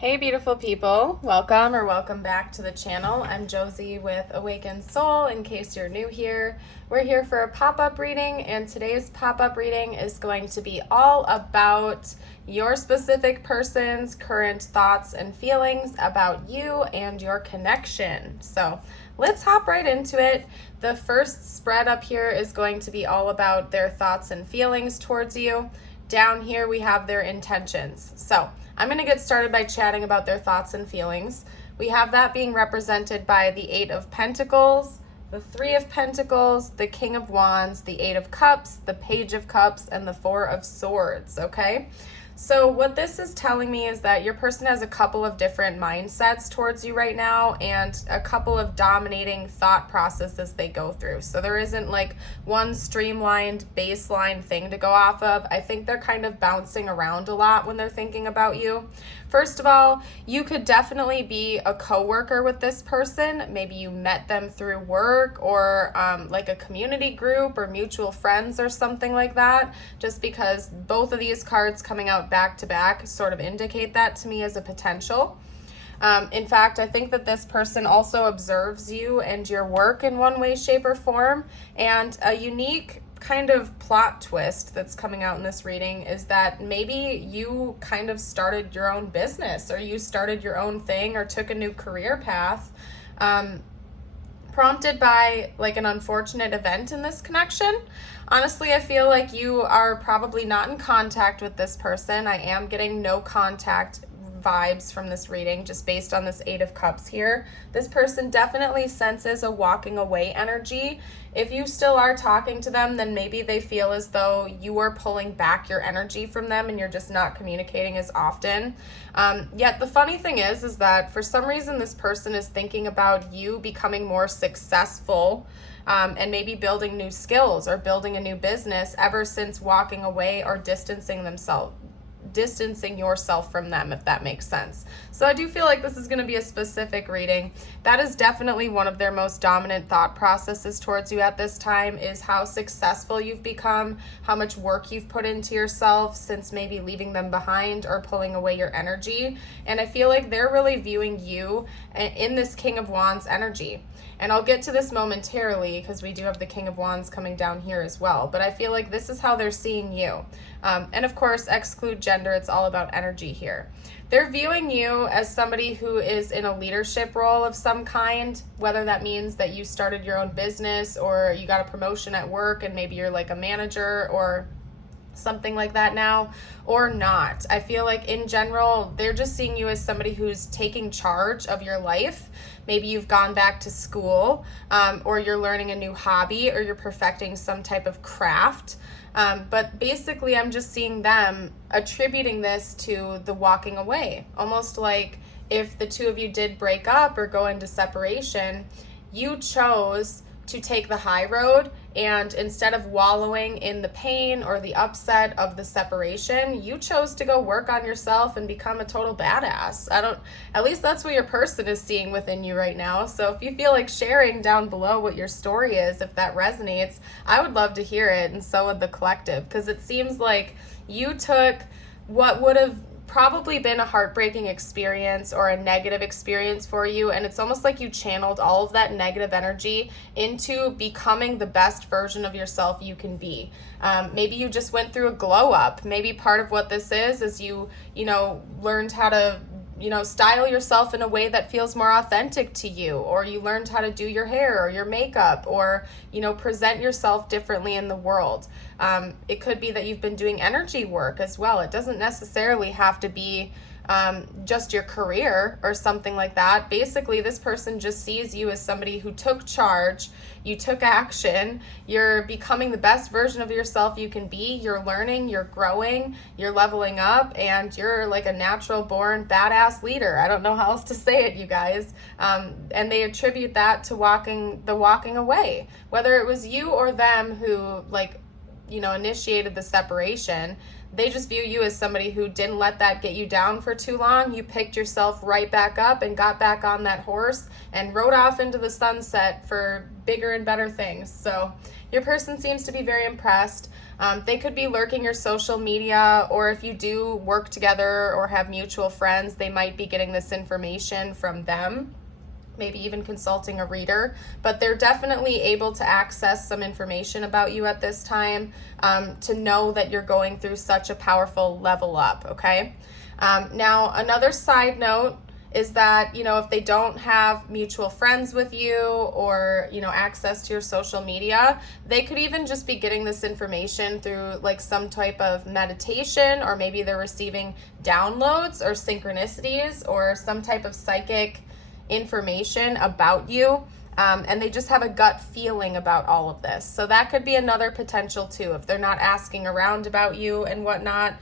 Hey beautiful people, welcome back to the channel. I'm Josie with Awakened Soul. In case you're new here, we're here for a pop-up reading, and today's pop-up reading is going to be all about your specific person's current thoughts and feelings about you and your connection. So let's hop right into it. The first spread up here is going to be all about their thoughts and feelings towards you. Down here we have their intentions. So I'm going to get started by chatting about their thoughts and feelings. We have that being represented by the Eight of Pentacles, the Three of Pentacles, the King of Wands, the Eight of Cups, the Page of Cups, and the Four of Swords, okay? So what this is telling me is that your person has a couple of different mindsets towards you right now and a couple of dominating thought processes they go through. So there isn't like one streamlined baseline thing to go off of. I think they're kind of bouncing around a lot when they're thinking about you. First of all, you could definitely be a coworker with this person. Maybe you met them through work or like a community group or mutual friends or something like that, just because both of these cards coming out back to back sort of indicate that to me as a potential. In fact, I think that this person also observes you and your work in one way, shape, or form. And a unique kind of plot twist that's coming out in this reading is that maybe you kind of started your own business, or you started your own thing, or took a new career path, prompted by like an unfortunate event in this connection. Honestly, I feel like you are probably not in contact with this person. I am getting no contact vibes from this reading just based on this Eight of Cups here. This person definitely senses a walking away energy. If you still are talking to them, then maybe they feel as though you are pulling back your energy from them and you're just not communicating as often. Yet the funny thing is that for some reason this person is thinking about you becoming more successful and maybe building new skills or building a new business ever since walking away or distancing yourself from them, if that makes sense. So I do feel like this is going to be a specific reading. That is definitely one of their most dominant thought processes towards you at this time, is how successful you've become, how much work you've put into yourself since maybe leaving them behind or pulling away your energy. And I feel like they're really viewing you in this King of Wands energy. And I'll get to this momentarily because we do have the King of Wands coming down here as well. But I feel like this is how they're seeing you. And of course, exclude gender. It's all about energy here. They're viewing you as somebody who is in a leadership role of some kind, whether that means that you started your own business or you got a promotion at work and maybe you're like a manager or something like that now, or not. I feel like in general, they're just seeing you as somebody who's taking charge of your life. Maybe you've gone back to school, or you're learning a new hobby, or you're perfecting some type of craft. But basically, I'm just seeing them attributing this to the walking away. Almost like if the two of you did break up or go into separation, you chose to take the high road, and instead of wallowing in the pain or the upset of the separation, you chose to go work on yourself and become a total badass. At least that's what your person is seeing within you right now. So if you feel like sharing down below what your story is, if that resonates, I would love to hear it, and so would the collective, because it seems like you took what would have probably been a heartbreaking experience or a negative experience for you, and it's almost like you channeled all of that negative energy into becoming the best version of yourself you can be. Maybe you just went through a glow up. Maybe part of what this is you learned how to style yourself in a way that feels more authentic to you, or you learned how to do your hair or your makeup, or present yourself differently in the world. It could be that you've been doing energy work as well. It doesn't necessarily have to be just your career or something like that. Basically, this person just sees you as somebody who took charge, you took action, you're becoming the best version of yourself you can be, you're learning, you're growing, you're leveling up, and you're like a natural born badass leader. I don't know how else to say it, you guys. And they attribute that to walking away. Whether it was you or them who initiated the separation, they just view you as somebody who didn't let that get you down for too long. You picked yourself right back up and got back on that horse and rode off into the sunset for bigger and better things. So your person seems to be very impressed. They could be lurking your social media, or if you do work together or have mutual friends, they might be getting this information from them, maybe even consulting a reader, but they're definitely able to access some information about you at this time, to know that you're going through such a powerful level up, okay? Now, another side note is that, if they don't have mutual friends with you or, access to your social media, they could even just be getting this information through like some type of meditation, or maybe they're receiving downloads or synchronicities or some type of psychic information about you, and they just have a gut feeling about all of this. So that could be another potential too, if they're not asking around about you and whatnot,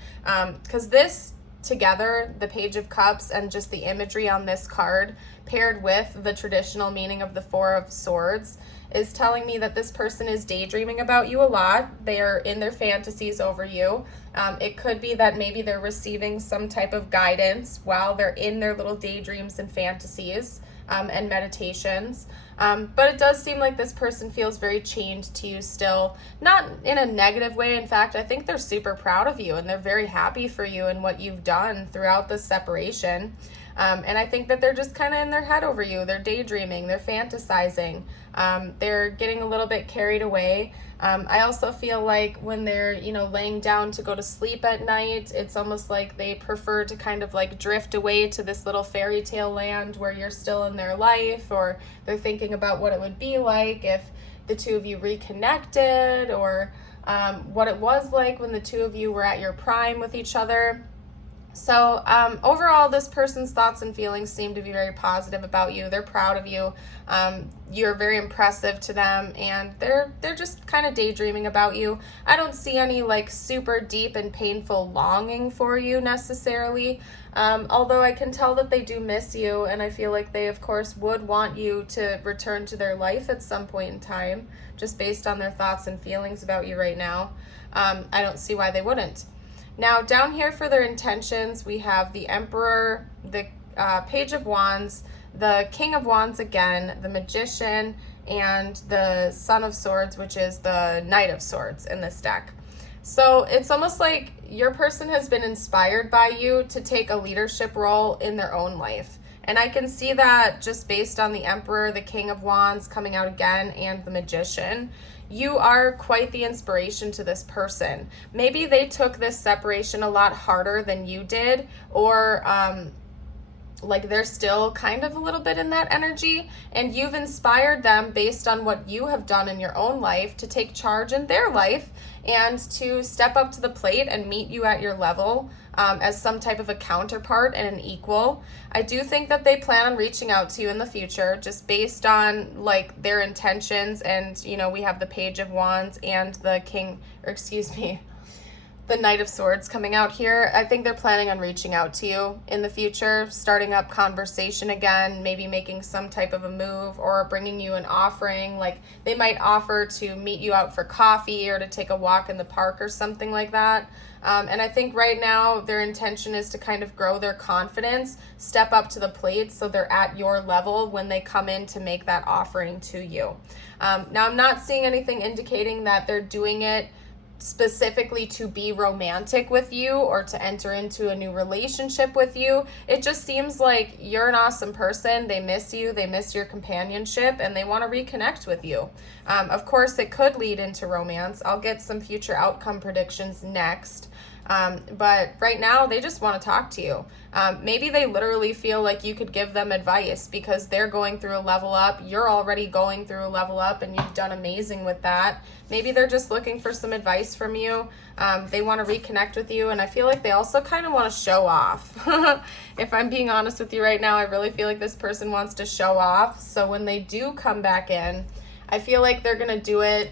because this together, the Page of Cups and just the imagery on this card paired with the traditional meaning of the Four of Swords is telling me that this person is daydreaming about you a lot. They're in their fantasies over you. It could be that maybe they're receiving some type of guidance while they're in their little daydreams and fantasies and meditations. But it does seem like this person feels very chained to you still, not in a negative way. In fact, I think they're super proud of you and they're very happy for you and what you've done throughout this separation. And I think that they're just kind of in their head over you. They're daydreaming, they're fantasizing, they're getting a little bit carried away. I also feel like when they're, laying down to go to sleep at night, it's almost like they prefer to kind of like drift away to this little fairy tale land where you're still in their life, or they're thinking about what it would be like if the two of you reconnected, or what it was like when the two of you were at your prime with each other. So overall, this person's thoughts and feelings seem to be very positive about you. They're proud of you. You're very impressive to them, and they're just kind of daydreaming about you. I don't see any like super deep and painful longing for you necessarily, although I can tell that they do miss you, and I feel like they, of course, would want you to return to their life at some point in time, just based on their thoughts and feelings about you right now. I don't see why they wouldn't. Now, down here for their intentions, we have the Emperor, the Page of Wands, the King of Wands again, the Magician, and the Son of Swords, which is the Knight of Swords in this deck. So it's almost like your person has been inspired by you to take a leadership role in their own life. And I can see that just based on the Emperor, the King of Wands coming out again, and the Magician. You are quite the inspiration to this person. Maybe they took this separation a lot harder than you did, or like they're still kind of a little bit in that energy, and you've inspired them based on what you have done in your own life to take charge in their life and to step up to the plate and meet you at your level as some type of a counterpart and an equal. I do think that they plan on reaching out to you in the future, just based on like their intentions. And we have the Page of Wands and the the Knight of Swords coming out here. I think they're planning on reaching out to you in the future, starting up conversation again, maybe making some type of a move, or bringing you an offering. Like they might offer to meet you out for coffee or to take a walk in the park or something like that. And I think right now their intention is to kind of grow their confidence, step up to the plate so they're at your level when they come in to make that offering to you. Now, I'm not seeing anything indicating that they're doing it specifically to be romantic with you or to enter into a new relationship with you. It just seems like you're an awesome person. They miss you, they miss your companionship, and they want to reconnect with you. Of course, it could lead into romance. I'll get some future outcome predictions next. But right now, they just want to talk to you. Maybe they literally feel like you could give them advice because they're going through a level up. You're already going through a level up, and you've done amazing with that. Maybe they're just looking for some advice from you. They want to reconnect with you, and I feel like they also kind of want to show off. If I'm being honest with you right now, I really feel like this person wants to show off. So when they do come back in, I feel like they're going to do it,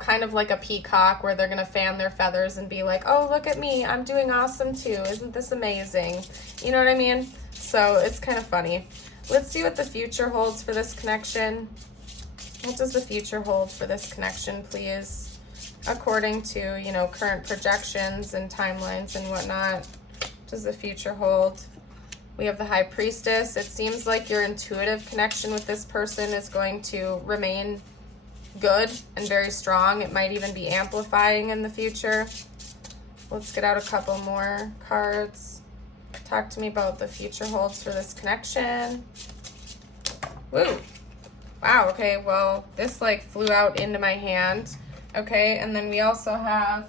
kind of like a peacock, where they're going to fan their feathers and be like, oh, look at me, I'm doing awesome too. Isn't this amazing? You know what I mean? So it's kind of funny. Let's see what the future holds for this connection. What does the future hold for this connection, please? according to, you know, current projections and timelines and whatnot, does the future hold? We have the High Priestess. It seems like your intuitive connection with this person is going to remain good and very strong. It might even be amplifying in the future. Let's get out a couple more cards. Talk to me about the future holds for this connection. Woo! Wow, okay, well, this like flew out into my hand. Okay, and then we also have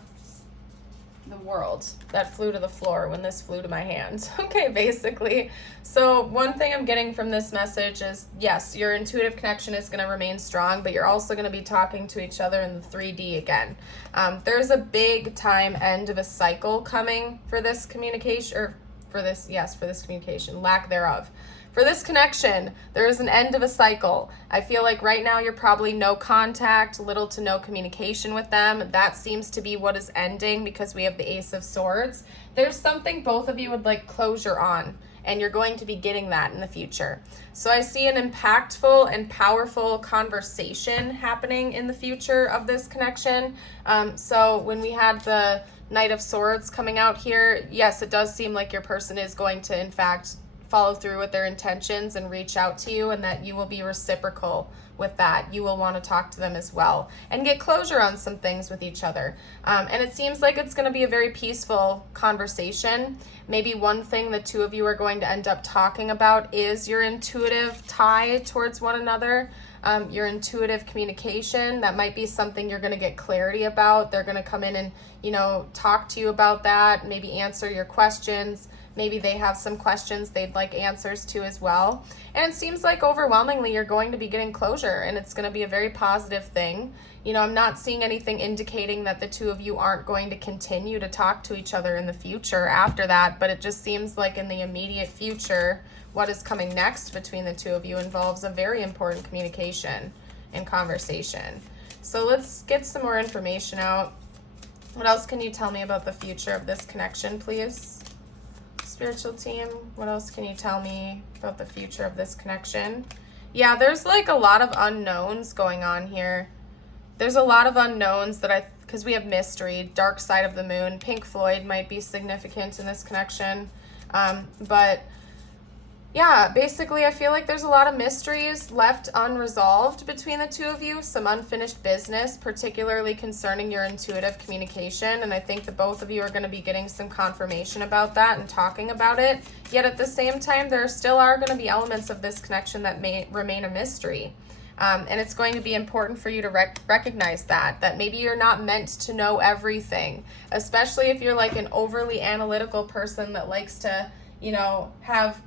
the World that flew to the floor when this flew to my hand. Okay, basically. So one thing I'm getting from this message is, yes, your intuitive connection is going to remain strong, but you're also going to be talking to each other in the 3D again. There's a big time end of a cycle coming for this communication, or for this communication, lack thereof. For this connection, there is an end of a cycle. I feel like right now you're probably no contact, little to no communication with them. That seems to be what is ending because we have the Ace of Swords. There's something both of you would like closure on, and you're going to be getting that in the future. So I see an impactful and powerful conversation happening in the future of this connection. So when we had the Knight of Swords coming out here, yes, it does seem like your person is going to, in fact, follow through with their intentions and reach out to you, and that you will be reciprocal with that. You will want to talk to them as well and get closure on some things with each other. And it seems like it's going to be a very peaceful conversation. Maybe one thing the two of you are going to end up talking about is your intuitive tie towards one another, your intuitive communication. That might be something you're going to get clarity about. They're going to come in and, you know, talk to you about that, maybe answer your questions. Maybe they have some questions they'd like answers to as well. And it seems like overwhelmingly you're going to be getting closure, and it's going to be a very positive thing. You know, I'm not seeing anything indicating that the two of you aren't going to continue to talk to each other in the future after that, but it just seems like in the immediate future, what is coming next between the two of you involves a very important communication and conversation. So let's get some more information out. What else can you tell me about the future of this connection, please? Spiritual team, what else can you tell me about the future of this connection? Yeah, there's like a lot of unknowns going on here. There's a lot of unknowns because we have mystery, dark side of the moon. Pink Floyd might be significant in this connection. But yeah, basically I feel like there's a lot of mysteries left unresolved between the two of you, some unfinished business, particularly concerning your intuitive communication, and I think the both of you are going to be getting some confirmation about that and talking about it. Yet at the same time, there still are going to be elements of this connection that may remain a mystery. And it's going to be important for you to recognize that maybe you're not meant to know everything, especially if you're like an overly analytical person that likes to, you know, have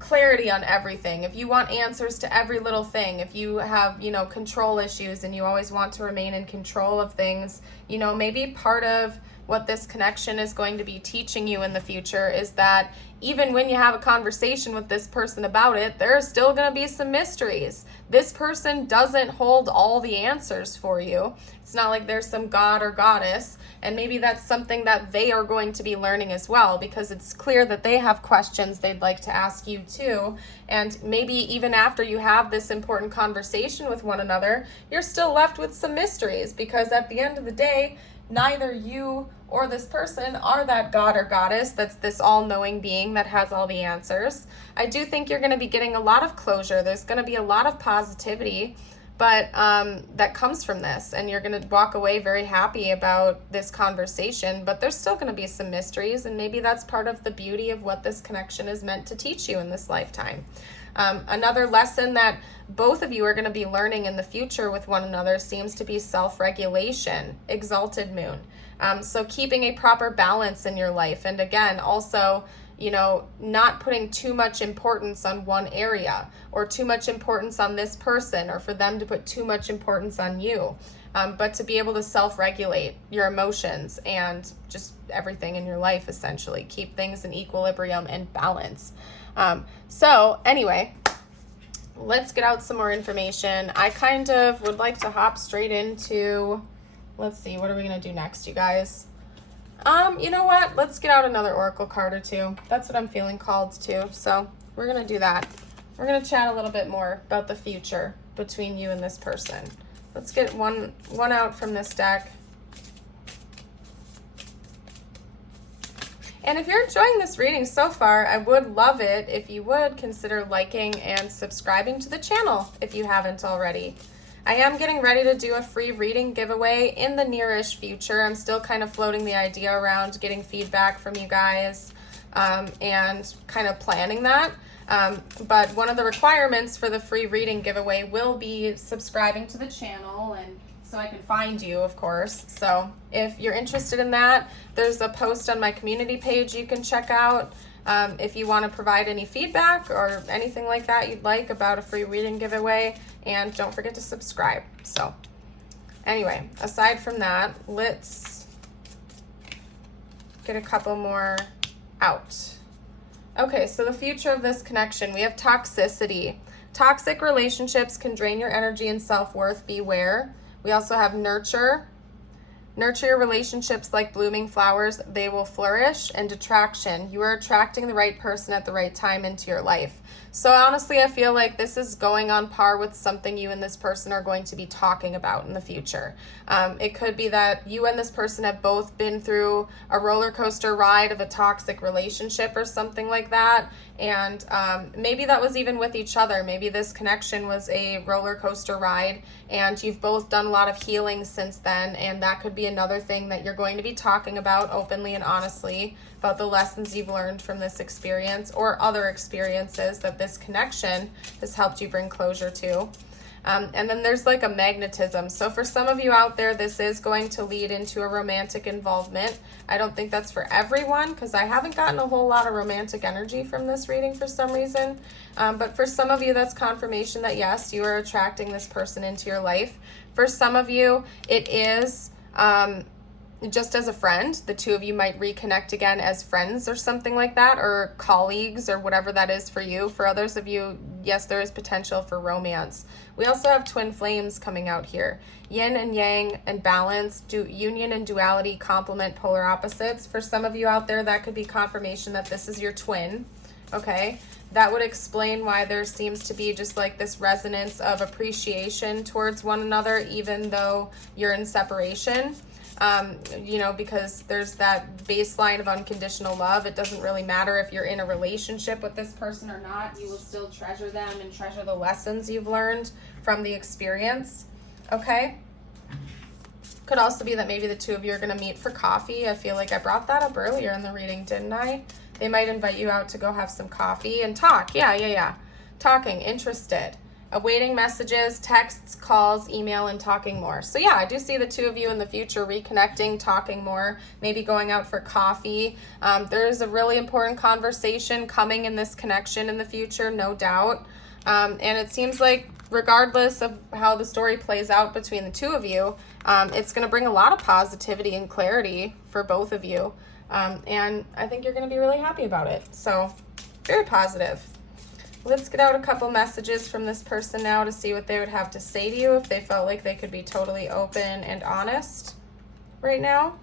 clarity on everything. If you want answers to every little thing, if you have, you know, control issues and you always want to remain in control of things, you know, maybe part of what this connection is going to be teaching you in the future is that even when you have a conversation with this person about it, there are still going to be some mysteries. This person doesn't hold all the answers for you. It's not like there's some god or goddess, and maybe that's something that they are going to be learning as well, because it's clear that they have questions they'd like to ask you too. And maybe even after you have this important conversation with one another, you're still left with some mysteries, because at the end of the day, neither you or this person are that god or goddess that's this all-knowing being that has all the answers. I do think you're going to be getting a lot of closure. There's going to be a lot of positivity, but that comes from this, and you're going to walk away very happy about this conversation, but there's still going to be some mysteries, and maybe that's part of the beauty of what this connection is meant to teach you in this lifetime. Another lesson that both of you are going to be learning in the future with one another seems to be self-regulation, exalted moon. So keeping a proper balance in your life. And again, also, you know, not putting too much importance on one area or too much importance on this person, or for them to put too much importance on you. But to be able to self-regulate your emotions and just everything in your life, essentially. Keep things in equilibrium and balance. So anyway, let's get out some more information. I kind of would like to hop straight into, let's see, what are we going to do next, you guys? You know what? Let's get out another oracle card or two. That's what I'm feeling called to. So we're going to do that. We're going to chat a little bit more about the future between you and this person. Let's get one out from this deck. And if you're enjoying this reading so far, I would love it if you would consider liking and subscribing to the channel if you haven't already. I am getting ready to do a free reading giveaway in the nearish future. I'm still kind of floating the idea around getting feedback from you guys and kind of planning that. But one of the requirements for the free reading giveaway will be subscribing to the channel, and so I can find you, of course. So if you're interested in that, there's a post on my community page you can check out. If you want to provide any feedback or anything like that you'd like about a free reading giveaway, and don't forget to subscribe. So anyway, aside from that, let's get a couple more out. Okay, so the future of this connection, we have toxicity. Toxic relationships can drain your energy and self-worth. Beware. We also have nurture. Nurture your relationships like blooming flowers. They will flourish. And attraction. You are attracting the right person at the right time into your life. So honestly, I feel like this is going on par with something you and this person are going to be talking about in the future. It could be that you and this person have both been through a roller coaster ride of a toxic relationship or something like that. And maybe that was even with each other. Maybe this connection was a roller coaster ride and you've both done a lot of healing since then. And that could be another thing that you're going to be talking about openly and honestly, about the lessons you've learned from this experience or other experiences that this connection has helped you bring closure to. And then there's like a magnetism. So for some of you out there, this is going to lead into a romantic involvement. I don't think that's for everyone because I haven't gotten a whole lot of romantic energy from this reading for some reason. But for some of you, that's confirmation that yes, you are attracting this person into your life. For some of you, it is just as a friend. The two of you might reconnect again as friends or something like that, or colleagues or whatever that is for you. For others of you, yes, there is potential for romance. We also have twin flames coming out here. Yin and yang and balance, union and duality complement polar opposites. For some of you out there, that could be confirmation that this is your twin, okay? That would explain why there seems to be just like this resonance of appreciation towards one another, even though you're in separation. You know, because there's that baseline of unconditional love. It doesn't really matter if you're in a relationship with this person or not. You will still treasure them and treasure the lessons you've learned from the experience. Okay? Could also be that maybe the two of you are going to meet for coffee. I feel like I brought that up earlier in the reading, didn't I? They might invite you out to go have some coffee and talk. Yeah. Talking, interested. Awaiting messages, texts, calls, email, and talking more. So yeah, I do see the two of you in the future reconnecting, talking more, maybe going out for coffee. There's a really important conversation coming in this connection in the future, no doubt. And it seems like regardless of how the story plays out between the two of you, it's going to bring a lot of positivity and clarity for both of you. And I think you're going to be really happy about it. So very positive. Let's get out a couple messages from this person now to see what they would have to say to you if they felt like they could be totally open and honest right now.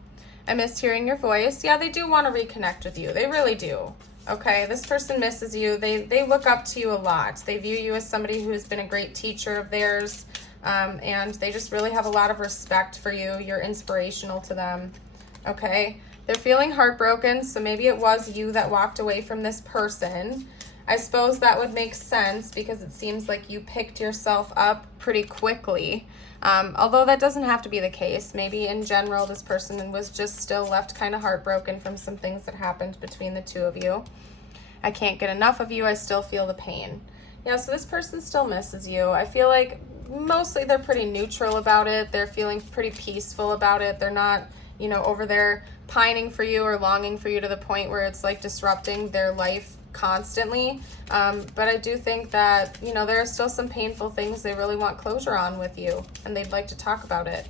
I missed hearing your voice. Yeah, they do want to reconnect with you. They really do. Okay, this person misses you. They look up to you a lot. They view you as somebody who has been a great teacher of theirs, and they just really have a lot of respect for you. You're inspirational to them. Okay, they're feeling heartbroken, so maybe it was you that walked away from this person. I suppose that would make sense because it seems like you picked yourself up pretty quickly. Although that doesn't have to be the case. Maybe in general, this person was just still left kind of heartbroken from some things that happened between the two of you. I can't get enough of you. I still feel the pain. Yeah, so this person still misses you. I feel like mostly they're pretty neutral about it. They're feeling pretty peaceful about it. They're not, over there pining for you or longing for you to the point where it's like disrupting their life constantly. But I do think that, there are still some painful things they really want closure on with you, and they'd like to talk about it.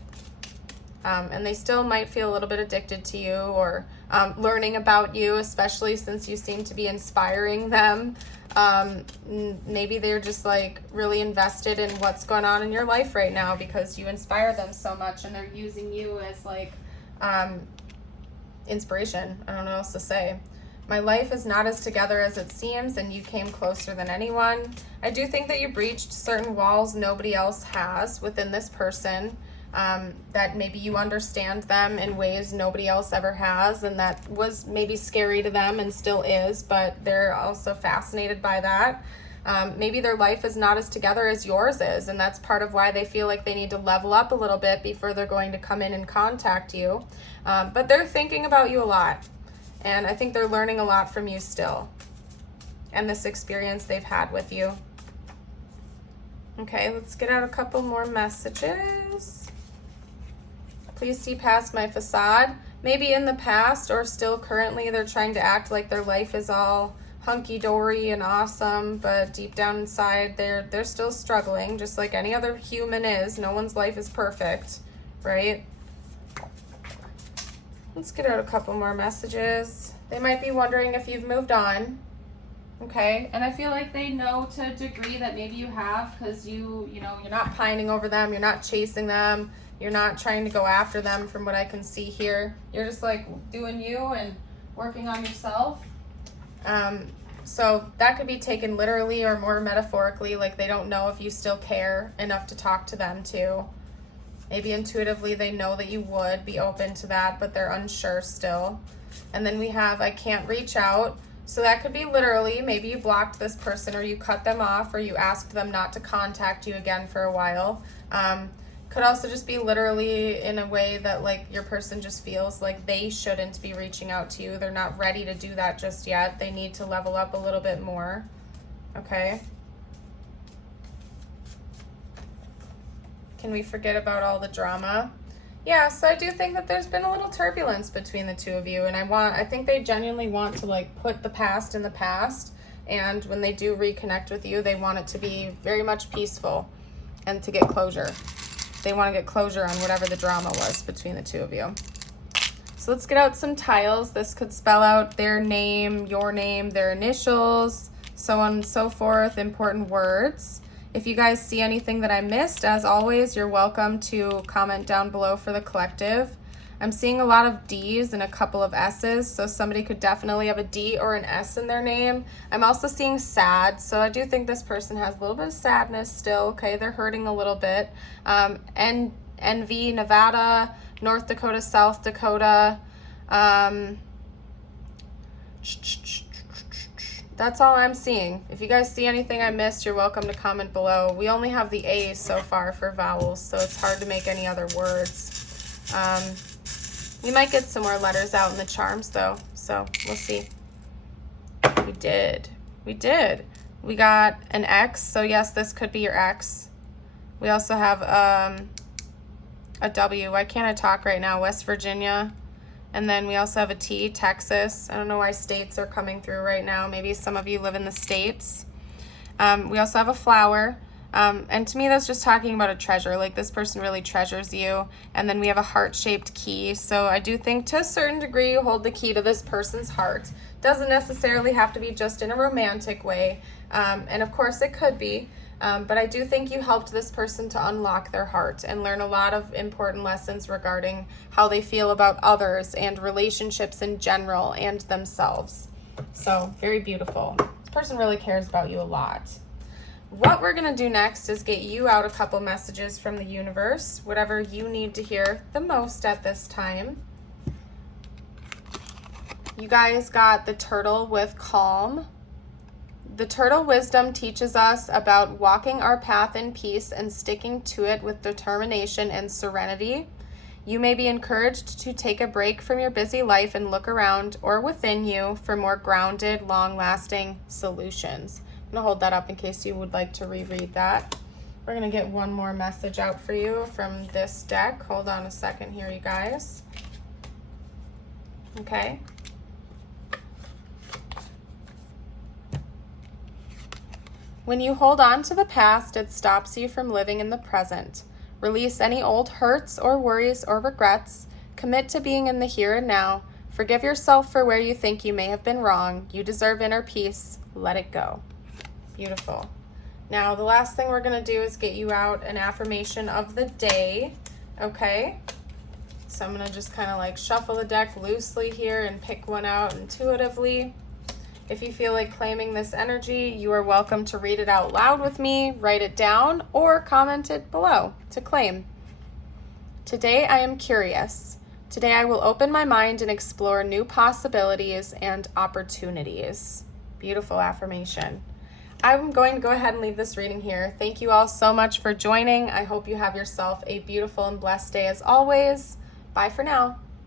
And they still might feel a little bit addicted to you or learning about you, especially since you seem to be inspiring them. Maybe they're just like really invested in what's going on in your life right now because you inspire them so much, and they're using you as like inspiration. I don't know what else to say. My life is not as together as it seems, and you came closer than anyone. I do think that you breached certain walls nobody else has within this person, that maybe you understand them in ways nobody else ever has, and that was maybe scary to them and still is, but they're also fascinated by that. Maybe their life is not as together as yours is, and that's part of why they feel like they need to level up a little bit before they're going to come in and contact you. But they're thinking about you a lot, and I think they're learning a lot from you still, and this experience they've had with you. Okay, let's get out a couple more messages. Please see past my facade. Maybe in the past or still currently, they're trying to act like their life is all hunky-dory and awesome, but deep down inside, they're still struggling, just like any other human is. No one's life is perfect, right? Let's get out a couple more messages. They might be wondering if you've moved on. Okay, and I feel like they know to a degree that maybe you have, because you're not pining over them, you're not chasing them, you're not trying to go after them from what I can see here. You're just like doing you and working on yourself. So that could be taken literally or more metaphorically, like they don't know if you still care enough to talk to them too. Maybe intuitively they know that you would be open to that, but they're unsure still. And then we have, I can't reach out. So that could be literally, maybe you blocked this person or you cut them off or you asked them not to contact you again for a while. Could also just be literally in a way that like your person just feels like they shouldn't be reaching out to you. They're not ready to do that just yet. They need to level up a little bit more. Okay. Can we forget about all the drama? Yeah, so I do think that there's been a little turbulence between the two of you, and I think they genuinely want to like put the past in the past, and when they do reconnect with you, they want it to be very much peaceful and to get closure. They want to get closure on whatever the drama was between the two of you. So let's get out some tiles. This could spell out their name, your name, their initials, so on and so forth, important words. If you guys see anything that I missed, as always, you're welcome to comment down below for the collective. I'm seeing a lot of D's and a couple of S's, so somebody could definitely have a D or an S in their name. I'm also seeing sad, so I do think this person has a little bit of sadness still, okay? They're hurting a little bit. NV, Nevada, North Dakota, South Dakota. That's all I'm seeing. If you guys see anything I missed, you're welcome to comment below. We only have the A's so far for vowels, so it's hard to make any other words. We might get some more letters out in the charms, though, so we'll see. We did. We got an X, so yes, this could be your X. We also have a W. Why can't I talk right now? West Virginia. And then we also have a T, Texas. I don't know why states are coming through right now. Maybe some of you live in the States. We also have a flower. And to me, that's just talking about a treasure. Like this person really treasures you. And then we have a heart-shaped key. So I do think to a certain degree, you hold the key to this person's heart. Doesn't necessarily have to be just in a romantic way. And of course it could be. But I do think you helped this person to unlock their heart and learn a lot of important lessons regarding how they feel about others and relationships in general and themselves. So very beautiful. This person really cares about you a lot. What we're going to do next is get you out a couple messages from the universe, whatever you need to hear the most at this time. You guys got the turtle with calm. The turtle wisdom teaches us about walking our path in peace and sticking to it with determination and serenity. You may be encouraged to take a break from your busy life and look around or within you for more grounded, long-lasting solutions. I'm going to hold that up in case you would like to reread that. We're going to get one more message out for you from this deck. Hold on a second here, you guys. Okay. When you hold on to the past, it stops you from living in the present. Release any old hurts or worries or regrets. Commit to being in the here and now. Forgive yourself for where you think you may have been wrong. You deserve inner peace. Let it go. Beautiful. Now, the last thing we're going to do is get you out an affirmation of the day. Okay? So I'm going to just kind of like shuffle the deck loosely here and pick one out intuitively. If you feel like claiming this energy, you are welcome to read it out loud with me, write it down, or comment it below to claim. Today I am curious. Today I will open my mind and explore new possibilities and opportunities. Beautiful affirmation. I'm going to go ahead and leave this reading here. Thank you all so much for joining. I hope you have yourself a beautiful and blessed day as always. Bye for now.